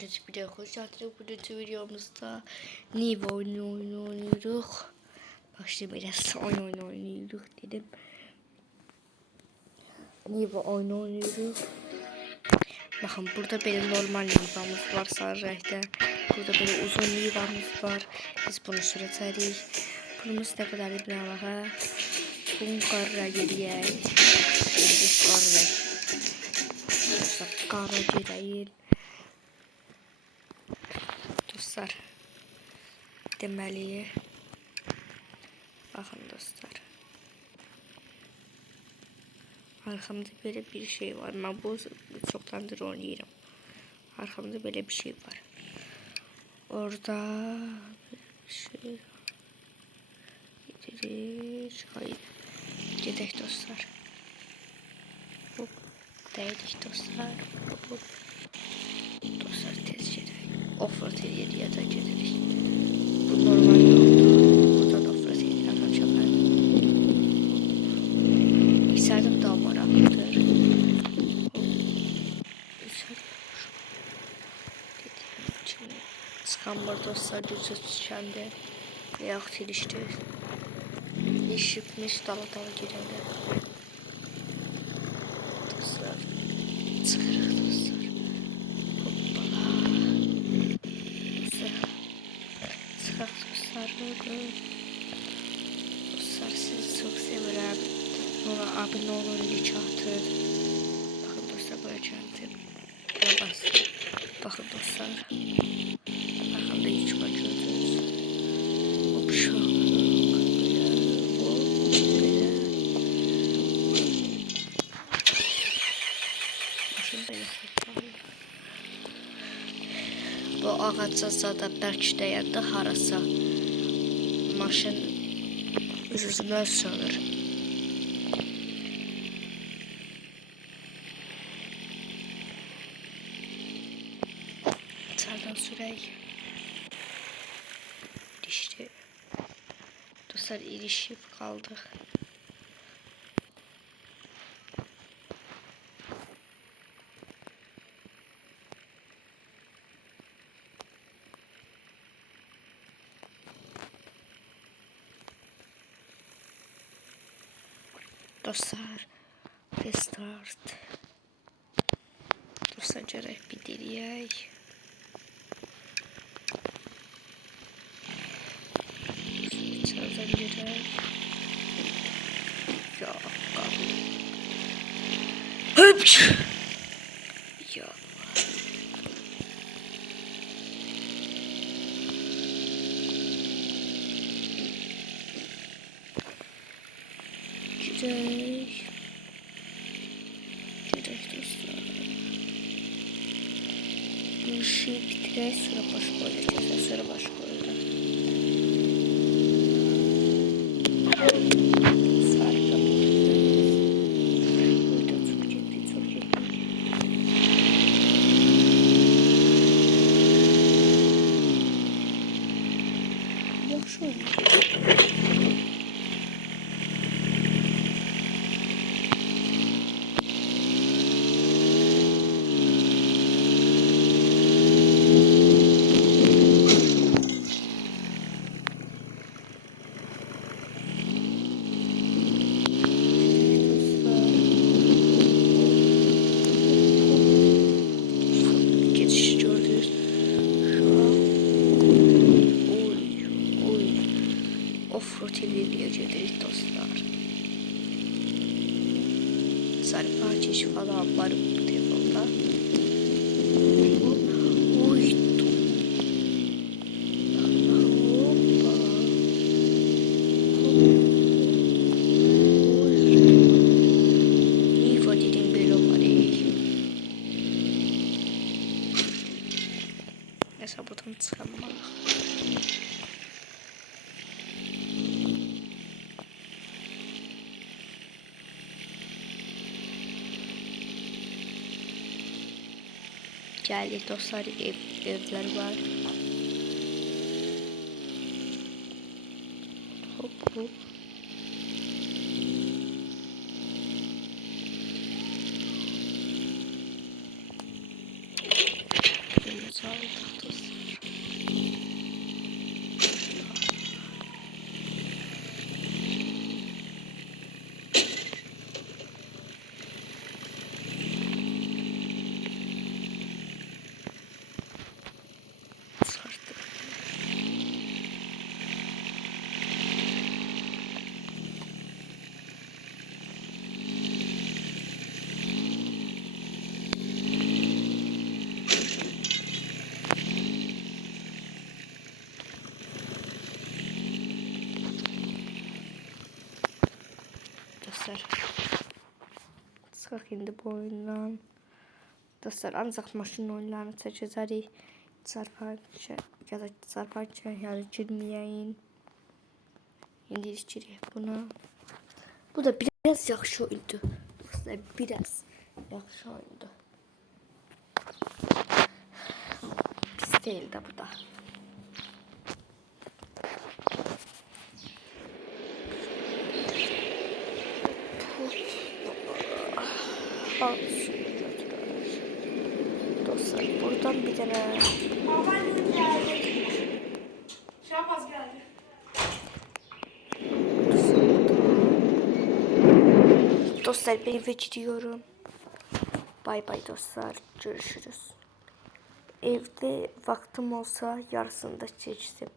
Bugünkü videoya hoş geldiniz. Bugünkü videomuzda Nive oyunu oynuyoruz. Başta biraz oyun oynuyoruz dedim. Nive oyunu oynuyoruz. Bakın burada benim normal Nive'miz var sarı renkte. Burada böyle uzun Nive'miz var. Biz bunu süreceğiz. Bunumuz ne kadar bir baxa. Bunun qarra gediyək. Qarra. Qarra gedəyik. Dostlar, demeli, bakın dostlar, arkamda böyle bir şey var. Ben bu çoktandır oynuyorum. Arkamda böyle bir şey var. Orada bir şey. Gidirik. Hayır. Gidelim dostlar. Hop. Değdik dostlar. Hop. Dostlar tez gidelim. Offroad ediyor da gidelim. Bu normal yoldu. Buradan offroad ediyor. Arkadaşlar. İçeride daha maraklıdır. Skambar dostlar düzü düşende veya aktilişti. İşipmiş dala gidelim. Dostlar. Çıkırıq dostlar. Hoppala. Çıkaq dostlar. Dostlar sizi çok sevirəm. Ona abone olun, like atın. Bakın dostlar buraya geldim. Buna bastım. Bakın dostlar. Arkamda hiç bakıyordunuz. Hop şu. Böyle. Hop böyle. Maşın böyle hoplanıyor. Bu ağaca da bərk dəyəndə harasa. Maşın üzündən sönür. Sağdan sürək. İşte dostlar ilişip kaldık. Dostlar restart. Dostlar gərək bir denəyək. İçeriden girək. Ya hıpç. Ya. Gidelim. Dostlar. Bu işi bitirək, sonra başqa oynayacağız. Sonra başqa oynayacağız. Offroad edilecek dostlar. Sarı parçası falan var bu telefonda. Uydu. Hoppa. Nive dedim böyle var. Mesela buradan çıkamam. Geldik dostlar, evler var. Hop hop. Yumurta. yeter. Çıxaq indi bu oyundan. Dostlar, ancaq maşın oyunlarını çəkəcərik. Çarparkən yəni girməyəyin. İndi girik buna. Bu da biraz yaxşı oyundu. Dostlar, biraz yaxşı oyundu. Pis deyil də bu da. Dostlar, buradan bir tane Şahbaz geldi. dostlar, ben eve gidiyorum. Bay bay dostlar, görüşürüz. Evde vaktim olsa yarısında çeksin.